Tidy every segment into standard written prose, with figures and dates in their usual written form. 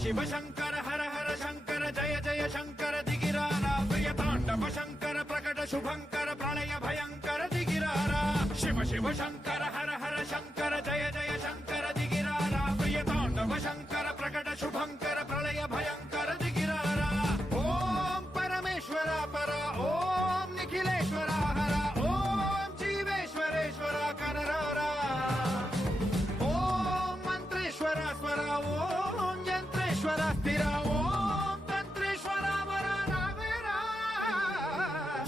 शिव शंकर हर हर शंकर जय जय शंकर दिगिरारा प्रिय तांडव शंकर प्रकट शुभंकर प्रलय भयंकर दिगिरारा शिव शिव शंकर हर हर शंकर जय जय शंकर दिगिरारा प्रिय तांडव शंकर प्रकट शुभंकर प्रलय भयंकर दिगिरारा ओम परमेश्वरा परा ओम निखिलेश्वरा हरा ओम जीवेश्वरेश्वरा कनरारा ओम मंत्रेश्वरा स्वरा ओम यंत्रेश्वरा स्थिरा ओम तंत्रेश्वरा वरा नावेरा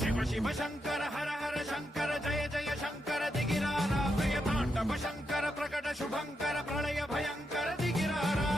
शिव शिव शंकर हर हर शंकर जय जय शंकर दिगिरारा प्रिय तांडव शंकर प्रकट शुभंकर प्रलय भयंकर दिगिरारा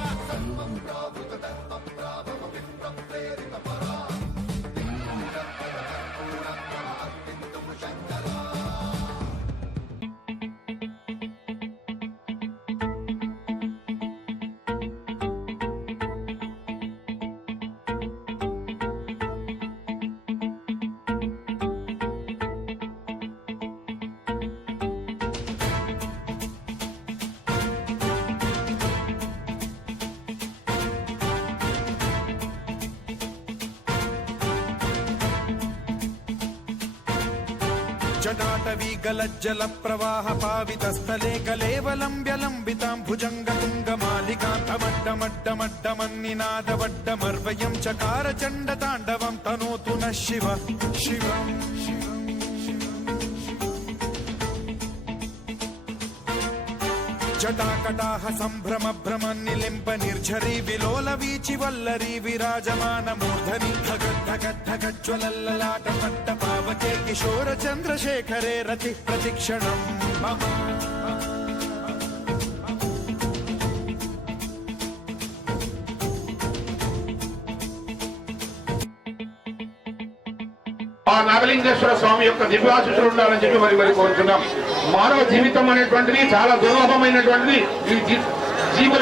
जटाटवी गलज्जल प्रवाह पावितस्थले कलेवलम्ब्य लम्बितां भुजंग तुंग मालिकान्तमड्डमड्डमड्डमन्निनादवड्डमर्वयं चकार चण्ड ताण्डवं तनोतु नः शिव शिवम् जटाकटाह संभ्रम भ्रम निलिम्प निर्झरी विलोल वीचि वल्लरी विराजमान मूर्धनि धगद्धगद्धगज्ज्वलल्ललाट पट्ट पावके किशोर चन्द्रशेखरे रति प्रतिक्षणम् मम ఆ నాగలింగేశ్వర స్వామి యొక్క దివ్యాశీస్సులు ఉండాలని చెప్పి మరి కోరుతున్నాం. మానవ జీవితం అనేటువంటిది చాలా దుర్లభమైనటువంటిది. ఈ జీవులు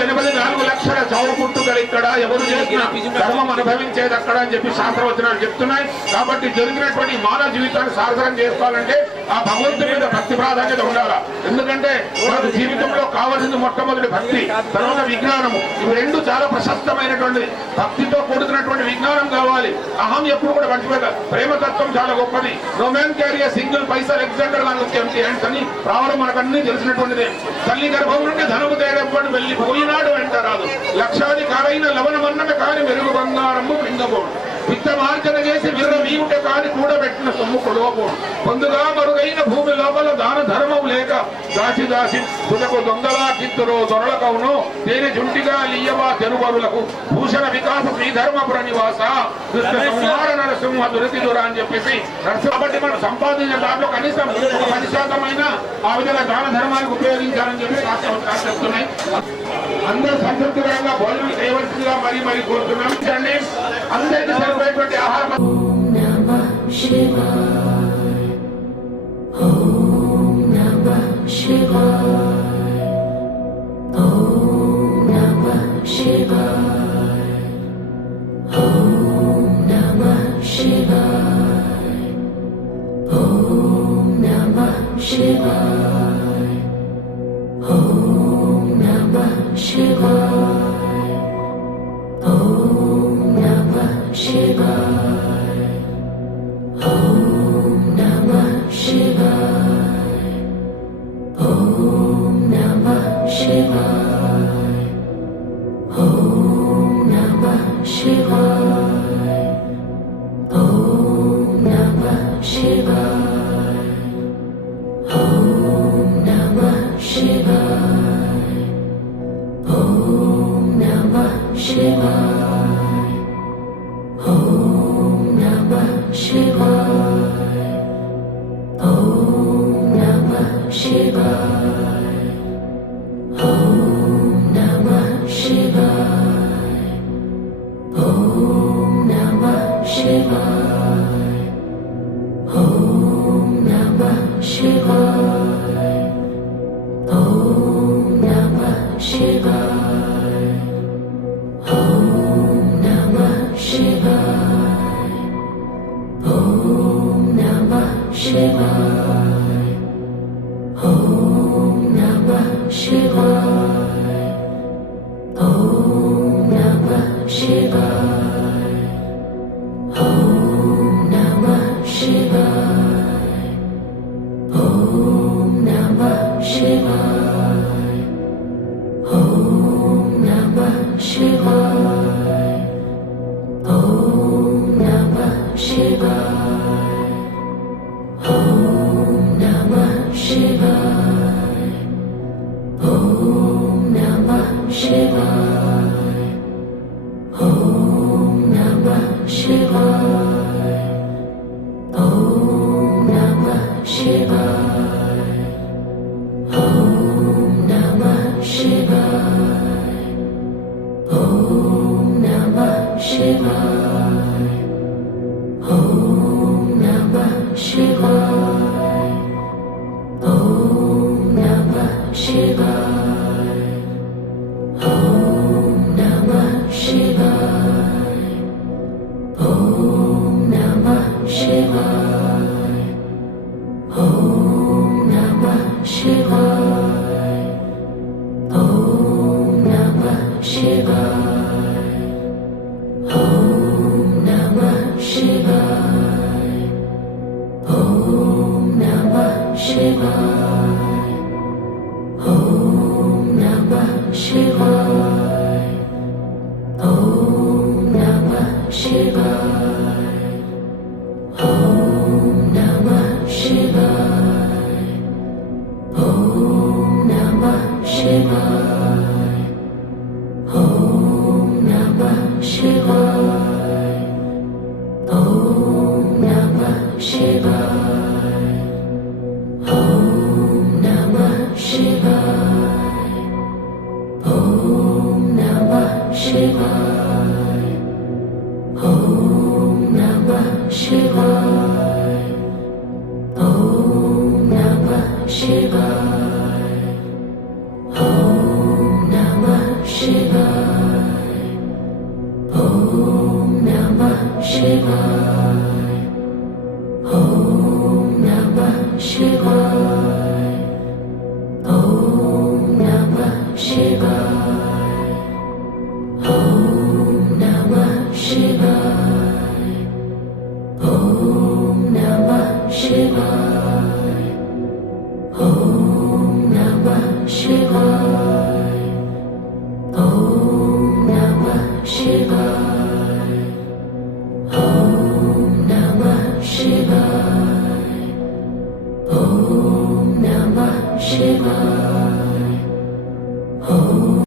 84 లక్షల చావు పుట్టుకలు ఇక్కడ, ఎవరు చేసిన ధర్మం అనుభవించేది అక్కడ అని చెప్పి శాస్త్రవచనాలు చెప్తున్నాయి. కాబట్టి జరిగినటువంటి మానవ జీవితాన్ని సార్థకం చేసుకోవాలంటే ఆ భగవంతుని మీద భక్తి ప్రాధాన్యత ఉండాలి. ఎందుకంటే మనకు జీవితంలో కావాల్సింది మొట్టమొదటి భక్తి, తర్వాత విజ్ఞానము. ఇవి రెండు చాలా ప్రశస్తమైనటువంటిది. భక్తితో కూడుకున్నటువంటి విజ్ఞానం కావాలి. అహం ఎప్పుడు కూడా మర్చిపోతారు. ప్రేమతత్వం చాలా గొప్పది. నోమెన్ క్యారీ సింగిల్ పైసా ఎగ్జాండర్ హ్యాండ్స్ అని రావడం మనకన్నీ తెలిసినటువంటిదే. తల్లి గర్భం నుండి ధనము తేడప్పుడు వెళ్ళిపోయినాడు వెంట రాదు. లక్షాధికారైన లవణమన్నమే కాని మెరుగు బంగారము పింగబోడు. విత్త మార్జన చేసి విర్ర వీముట కాని కూడబెట్టిన సొమ్ము కొడవబోడు. పొందుగా మరుగైన భూమి లోపల దాన ధర్మం లేక దాసి దాసి తులకు దొంగలా కిత్తురో దొరలకవును తేనె జుంటిగా లియ్యవా తెరువరులకు భూషణ వికాస శ్రీధర్మపుర నివాస సంహార నరసింహ దురతి దుర అని చెప్పేసి కాబట్టి మనం సంపాదించిన దాంట్లో కనీసం 10% ఆ విధంగా దాన ధర్మానికి ఉపయోగించాలని చెప్పి శాస్త్రాలు చెప్తున్నాయి. అందరూ సంతృప్తికరంగా భోజనం చేయవలసిందిగా మరి కోరుతున్నాం. అందరికీ సరిపోయేటువంటి ఆహారం. Shiva.